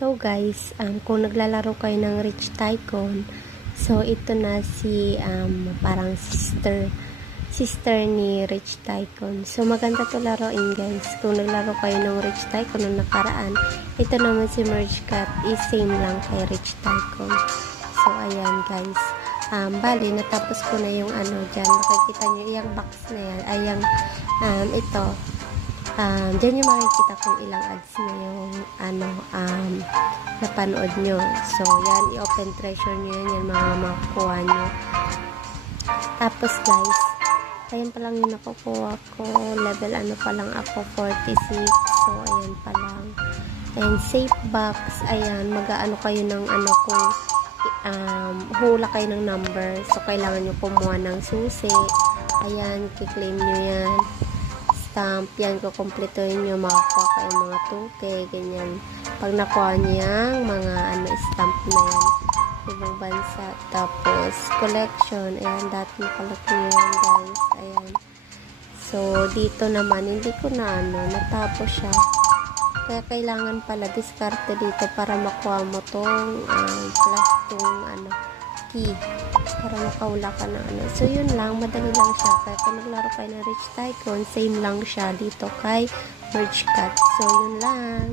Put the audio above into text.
So guys, kung naglalaro kayo ng Rich Tycoon, so ito na si parang sister ni Rich Tycoon. So maganda to laruin guys. Kung naglaro kayo ng Rich Tycoon nung nakaraan, ito naman si Merge Cat is same lang kay Rich Tycoon. So ayan guys. Bali, natapos ko na yung dyan. Makikita nyo, yung box na yan, ay yung ito. Dyan yung makikita kung ilang ads na yung napanood nyo. So, yan, i-open treasure nyo yan makukuha nyo. Tapos, guys, ayan pa lang yung nakukuha ko. Level pa lang ako, 46. So, ayan pa lang. And safe box, ayan, mag-aano kayo ng kung hula kayo ng number. So, kailangan nyo kumuha ng susi. Ayan, kiklaim nyo yan. Stamp, yan, kukumpletuhin nyo, makakuha kayo mga 2K, ganyan. Pag nakuha nyo yung mga stamp na yan, ibang bansa. Tapos, collection, ayan, dati nakalak nyo yan, guys, ayan. So, dito naman, hindi ko na natapos siya. Kaya kailangan pala diskarte dito para makuha mo tong plus tong key para makahula ka ng So, yun lang. Madali lang siya. Kaya kung naglaro kayo ng Rich Tycoon, same lang siya dito kay Merge Cat. So, yun lang.